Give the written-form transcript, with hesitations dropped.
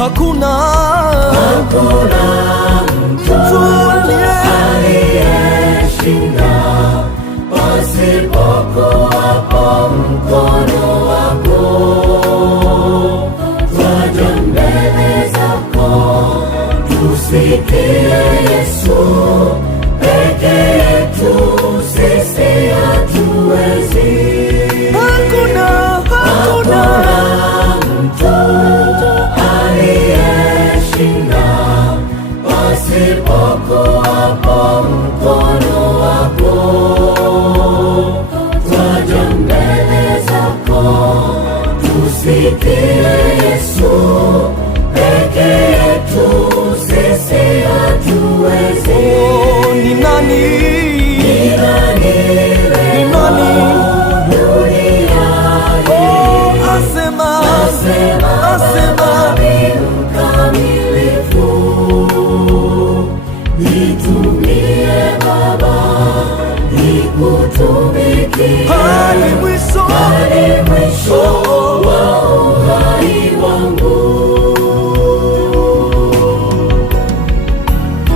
hakuna mtu aliyeshinda pasipokuwapo mkono wako. Twaja mbele zako tusikie Yesu, peke yetu sisi hatuwezi. Hakuna mtu aliyeshinda pasipokuwapo mkono wako. Twaja mbele zako tusikie Yesu, peke yetu sisi hatuwezi. Ni nani asema mkamilifu? Nitumie Baba, nikutumikie hadi mwisho